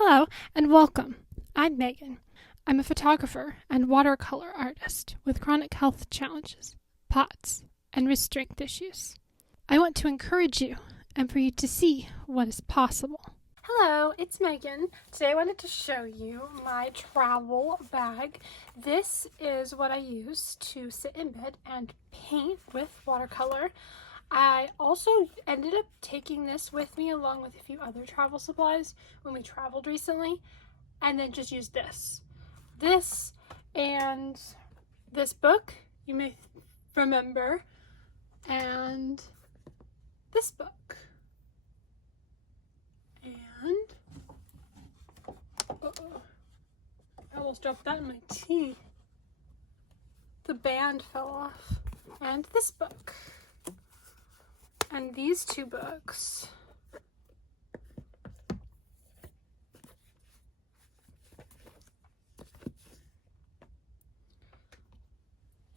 Hello and welcome. I'm Megan. I'm a photographer and watercolor artist with chronic health challenges, POTS, and restraint issues. I want to encourage you and for you to see what is possible. Hello, it's Megan. Today I wanted to show you my travel bag. This is what I use to sit in bed and paint with watercolor. I also ended up taking this with me along with a few other travel supplies when we traveled recently, and then just used this. This and this book, you may remember, and this book. And, I almost dropped that in my tea. The band fell off. And this book. And these two books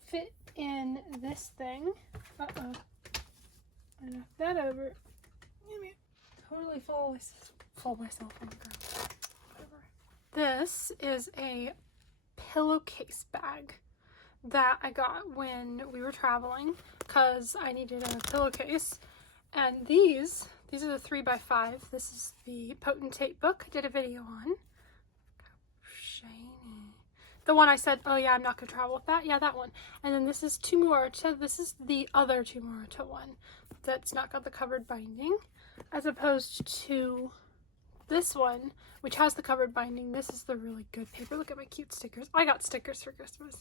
fit in this thing. I knocked that over. Totally fall myself on the ground. This is a pillowcase bag that I got when we were traveling because I needed a pillowcase. And these are the 3x5. This is the Potentate book I did a video on. Shiny. The one I said, oh yeah, I'm not going to travel with that. Yeah, that one. And then this is this is the other Tumorita one that's not got the covered binding, as opposed to this one, which has the covered binding. This is the really good paper. Look at my cute stickers. I got stickers for Christmas.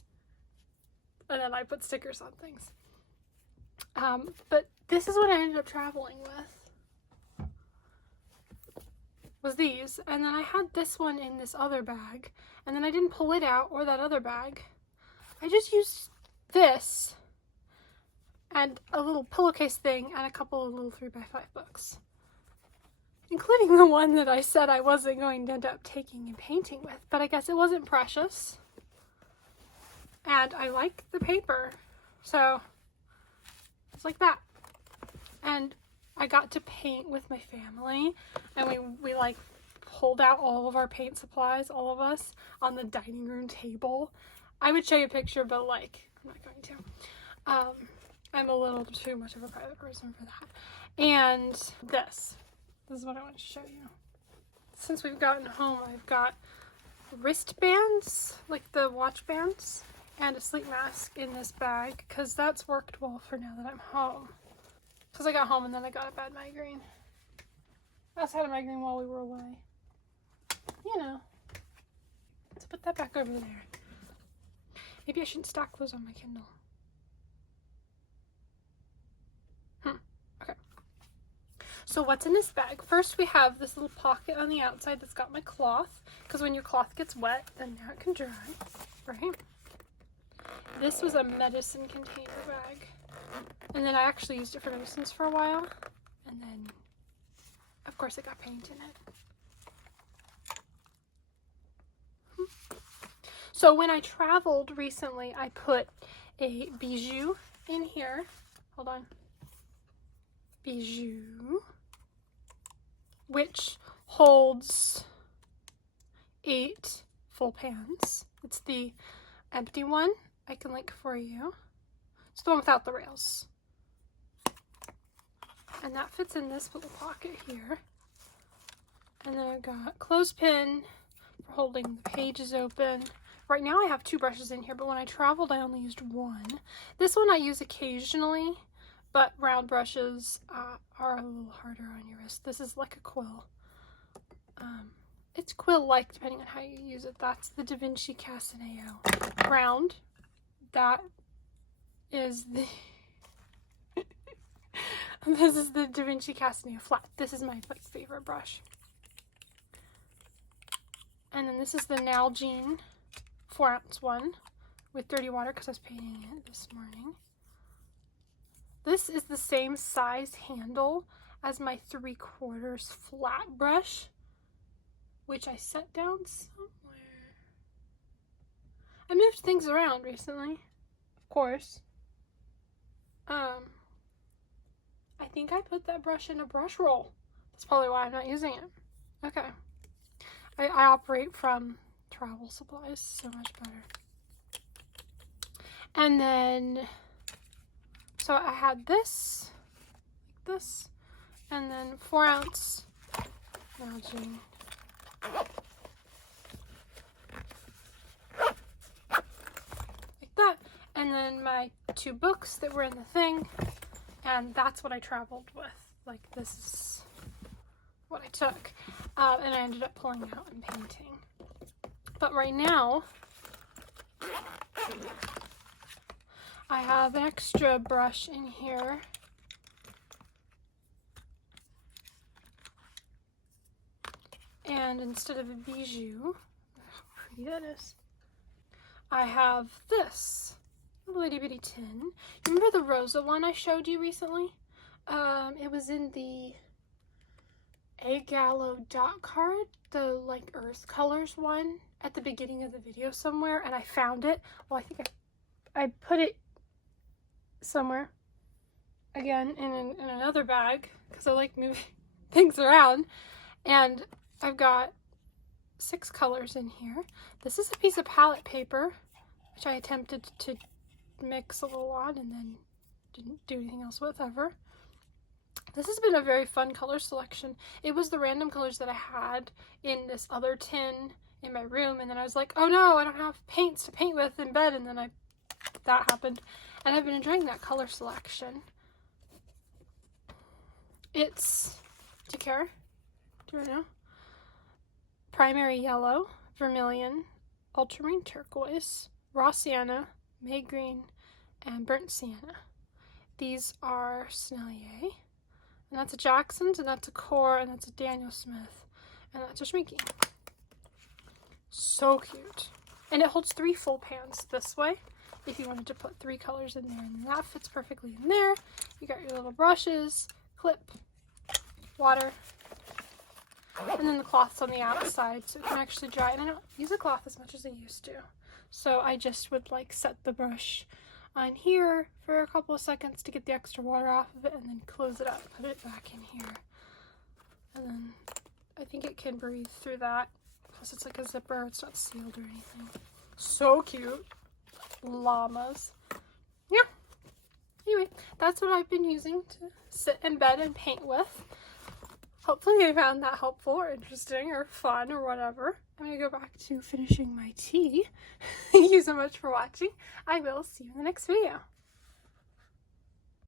And then I put stickers on things. But this is what I ended up traveling with. Was these. And then I had this one in this other bag. And then I didn't pull it out or that other bag. I just used this and a little pillowcase thing and a couple of little 3x5 books. Including the one that I said I wasn't going to end up taking and painting with. But I guess it wasn't precious. And I like the paper. So it's like that. And I got to paint with my family, and we like pulled out all of our paint supplies, all of us, on the dining room table. I would show you a picture, but like, I'm not going to. I'm a little too much of a private person for that. And this is what I want to show you. Since we've gotten home, I've got wristbands, like the watch bands, and a sleep mask in this bag, because that's worked well for now that I'm home. Because I got home and then I got a bad migraine. I also had a migraine while we were away. You know. Let's put that back over there. Maybe I shouldn't stack those on my Kindle. Okay. So what's in this bag? First we have this little pocket on the outside that's got my cloth. Because when your cloth gets wet, then now it can dry. Right? This was a medicine container bag. And then I actually used it for medicines for a while. And then, of course, it got paint in it. So when I traveled recently, I put a bijou in here. Hold on. Bijou. Which holds 8 full pans. It's the empty one. I can link for you. It's the one without the rails. And that fits in this little pocket here. And then I've got clothespin for holding the pages open. Right now I have 2 brushes in here, but when I traveled I only used one. This one I use occasionally, but round brushes are a little harder on your wrist. This is like a quill. It's quill-like depending on how you use it. That's the Da Vinci Casineo round. That is the this is the Da Vinci Casineo flat. This is my favorite brush. And then this is the Nalgene 4-ounce one with dirty water because I was painting it this morning. This is the same size handle as my 3/4 flat brush, which I set down somewhere. I moved things around recently, of course. I think I put that brush in a brush roll. That's probably why I'm not using it. Okay. I operate from travel supplies, so much better. And then, so I had this, like this, and then 4 ounce Nalgene. Like that. And then my 2 books that were in the thing, and that's what I traveled with. Like, this is what I took. And I ended up pulling out and painting. But right now, I have an extra brush in here. And instead of a bijou, how pretty that is, I have this little itty bitty tin. You remember the Rosa one I showed you recently? It was in the Gallo dot card, the like earth colors one at the beginning of the video somewhere, and I found it. Well, I think I put it somewhere again in another bag because I like moving things around, and I've got 6 colors in here. This is a piece of palette paper which I attempted to mix a little on and then didn't do anything else with ever. This has been a very fun color selection. It was the random colors that I had in this other tin in my room, and then I was like, oh no, I don't have paints to paint with in bed, and then that happened. And I've been enjoying that color selection. It's, do you care? Do you know? Primary yellow, vermilion, ultramarine turquoise, raw sienna, May green, and burnt sienna. These are Snellier, and that's a Jackson's, and that's a Core, and that's a Daniel Smith, and that's a Schminke. So cute. And it holds 3 full pans this way if you wanted to put 3 colors in there, and that fits perfectly in there. You got your little brushes, clip, water, and then the cloth's on the outside so it can actually dry. And I don't use a cloth as much as I used to, so I just would like set the brush on here for a couple of seconds to get the extra water off of it, and then close it up, put it back in here, and then I think it can breathe through that. Plus it's like a zipper, it's not sealed or anything. So cute. Llamas. Yeah. Anyway, that's what I've been using to sit in bed and paint with. Hopefully I found that helpful or interesting or fun or whatever. I'm going to go back to finishing my tea. Thank you so much for watching. I will see you in the next video.